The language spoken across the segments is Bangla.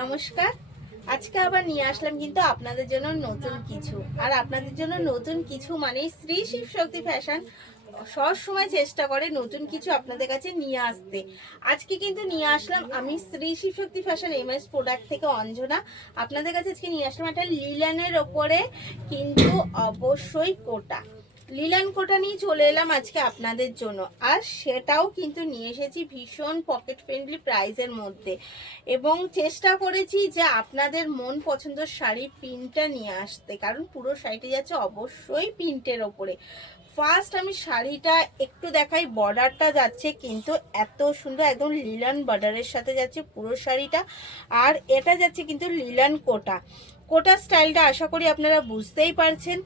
নমস্কার। আজকে আবার নিয়ে আসলাম কিন্তু আপনাদের জন্য নতুন কিছু। আর আপনাদের জন্য নতুন কিছু মানে শ্রী শিব শক্তি ফ্যাশন সব সময় চেষ্টা করে নতুন কিছু আপনাদের কাছে নিয়ে আসতে। আজকে কিন্তু নিয়ে আসলাম আমি শ্রী শিব শক্তি ফ্যাশন এমএস প্রোডাক্ট থেকে অঞ্জনা। আপনাদের কাছে আজকে নিয়ে আসলাম একটা লিলেনের ওপরে কিন্তু অবশ্যই কোটা লিলান কোটা নিয়ে চলে এলাম আজকে আপনাদের জন্য। আর সেটাও কিন্তু নিয়ে এসেছি ভীষণ পকেট ফ্রেন্ডলি প্রাইসের মধ্যে, এবং চেষ্টা করেছি যে আপনাদের মন পছন্দের শাড়ির প্রিন্টটা নিয়ে আসতে, কারণ পুরো শাড়িটি যাচ্ছে অবশ্যই প্রিন্টের ওপরে। ফার্স্ট আমি শাড়িটা একটু দেখাই। বর্ডারটা যাচ্ছে কিন্তু এত সুন্দর, একদম লিলান বর্ডারের সাথে যাচ্ছে পুরো শাড়িটা। আর এটা যাচ্ছে কিন্তু লিলান কোটা। কোটা স্টাইলটা আশা করি আপনারা বুঝতেই পারছেন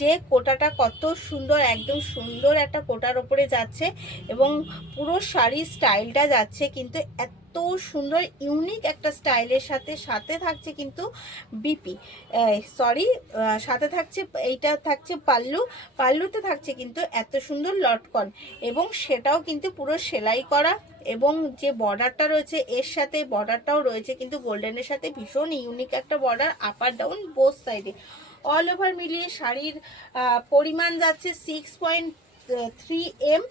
যে কোটাটা কত সুন্দর, একদম সুন্দর একটা কোটার ওপরে যাচ্ছে, এবং পুরো শাড়ির স্টাইলটা যাচ্ছে কিন্তু এত সুন্দর ইউনিক একটা স্টাইলের সাথে। সাথে থাকছে কিন্তু বিপি সরি সাথে থাকছে, এইটা থাকছে পাল্লু। পাল্লুতে থাকছে কিন্তু এত সুন্দর লটকন, এবং সেটাও কিন্তু পুরো সেলাই করা। এবং যে বর্ডারটা রয়েছে এর সাথে বর্ডারটাও রয়েছে কিন্তু গোল্ডেনের সাথে, ভীষণ ইউনিক একটা বর্ডার, আপার ডাউন বোথ সাইডে। অল ওভার মিলিয়ে শাড়ির পরিমাণ যাচ্ছে 6.3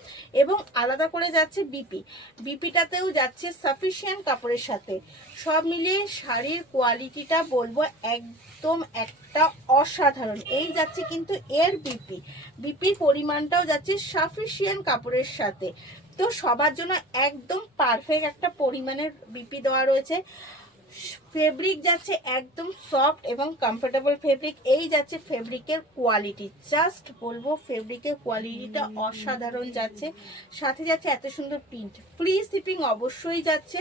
এবং আলাদা করে যাচ্ছে বিপিটাতেও যাচ্ছে সাফিসিয়েন্ট কাপড়ের সাথে। সব মিলিয়ে শাড়ির কোয়ালিটিটা বলবো একদম একটা অসাধারণ। এই যাচ্ছে কিন্তু এর বিপির পরিমাণটাও যাচ্ছে সাফিসিয়েন্ট কাপড়ের সাথে। তো সবার জন্য একদম পারফেক্ট একটা পরিমাণের বিপি দেওয়া রয়েছে। ফেব্রিক যাচ্ছে একদম সফট এবং কমফোর্টেবল ফেব্রিক। এই যাচ্ছে ফেব্রিকের কোয়ালিটি, জাস্ট বলবো ফেব্রিকের কোয়ালিটিটা অসাধারণ যাচ্ছে। সাথে যাচ্ছে এত সুন্দর প্রিন্ট। ফ্রি শিপিং অবশ্যই যাচ্ছে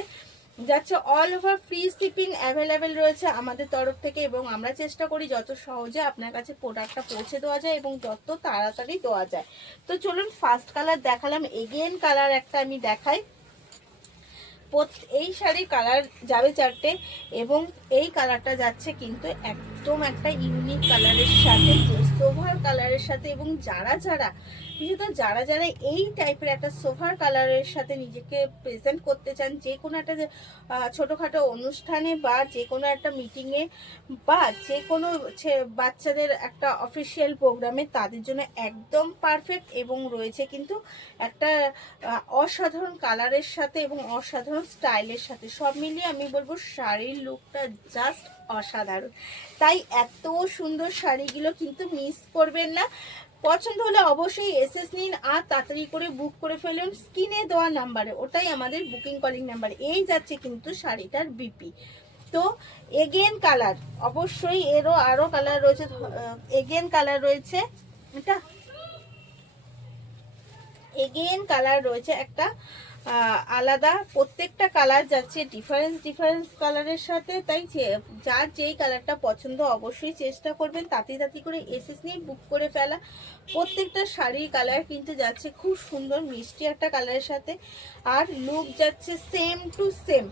all over free shipping available রয়েছে আমাদের তরফ থেকে, এবং আমরা চেষ্টা করি যত সহজে আপনার কাছে প্রোডাক্টটা পৌঁছে দেওয়া যায় এবং যত তাড়াতাড়ি দেওয়া যায়। তো চলুন, ফার্স্ট কালার দেখালাম, এগেন কালার একটা আমি দেখাই। এই শাড়ির কালার যাবে চারটে, এবং এই কালারটা যাচ্ছে কিন্তু একদম একটা ইউনিক কালারের সাথে, যে সোভার কালারের সাথে। এবং বিশেষত যারা এই টাইপের একটা সোভার কালারের সাথে নিজেকে প্রেজেন্ট করতে চান, যে কোনো একটা ছোটোখাটো অনুষ্ঠানে বা যে কোনো একটা মিটিংয়ে বা যে কোনো বাচ্চাদের একটা অফিসিয়াল প্রোগ্রামে, তাদের জন্য একদম পারফেক্ট। এবং রয়েছে কিন্তু একটা অসাধারণ কালারের সাথে এবং অসাধারণ স্টাইলের সাথে। সব মিলিয়ে আমি বলবো শাড়ির লুকটা জাস্ট অসাধারণ। তাই এত সুন্দর শাড়িগুলো কিন্তু মিস করবেন না। পছন্দ হলে অবশ্যই এসএস নিন আর তাড়াতাড়ি করে বুক করে ফেলুন স্ক্রিনে দেওয়া নাম্বারে, ওটাই আমাদের বুকিং কলিং নাম্বার। এই যাচ্ছে কিন্তু শাড়িটার বিপি। তো এগেন কালার, অবশ্যই এরও আরও কালার রয়েছে। এগেন কালার রয়েছে, এটা এগেন কালার রয়েছে একটা আলাদা। প্রত্যেকটা কালার যাচ্ছে ডিফারেন্স কালারের সাথে। তাই যার যেই কালারটা পছন্দ অবশ্যই চেষ্টা করবেন তাড়াতাড়ি করে এসএস নিয়ে বুক করে ফেলা। প্রত্যেকটা শাড়ির কালার কিন্তু যাচ্ছে খুব সুন্দর মিষ্টি একটা কালারের সাথে, আর লুক যাচ্ছে সেম টু সেম।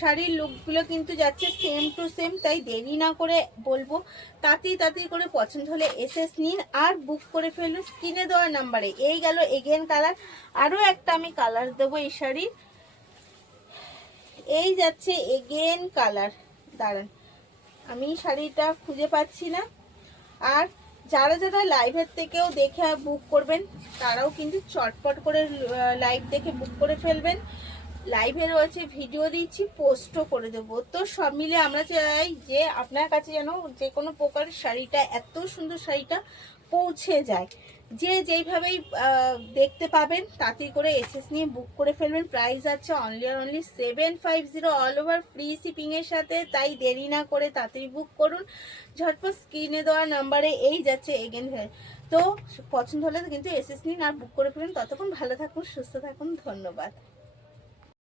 শাড়ির লুকগুলো কিন্তু যাচ্ছে সেম টু সেম। তাই দেরি না করে বলবো তাড়াতাড়ি করে পছন্দ হলে এসএস নিন আর বুক করে ফেলুন স্ক্রিনে দেওয়া নাম্বারে। এই গেল এগেন কালার। আরও একটা আমি কালার দেবো এই শাড়ির। এই যাচ্ছে এগেন কালার, দাঁড়ান আমি শাড়িটা খুঁজে পাচ্ছি না। আর যারা লাইভের থেকেও দেখে বুক করবেন তারাও কিন্তু চটপট করে লাইভ দেখে বুক করে ফেলবেন। লাইভে রয়েছে, ভিডিও দিচ্ছি, পোস্টও করে দেবো। তো সব মিলে আমরা চাই যে আপনার কাছে যেন যে কোনো প্রকার শাড়িটা, এত সুন্দর শাড়িটা পৌঁছে যায়। যে যেইভাবেই দেখতে পাবেন তাড়াতাড়ি করে এসএস নিয়ে বুক করে ফেলবেন। প্রাইস আছে অনলি 750 অল ওভার ফ্রি শিপিংয়ের সাথে। তাই দেরি না করে তাড়াতাড়ি বুক করুন ঝটপট স্ক্রিনে দেওয়া নাম্বারে। এই যাচ্ছে এগেন। তো পছন্দ হলে কিন্তু এসএস নিন আর বুক করে ফেলুন। ততক্ষণ ভালো থাকুন, সুস্থ থাকুন, ধন্যবাদ।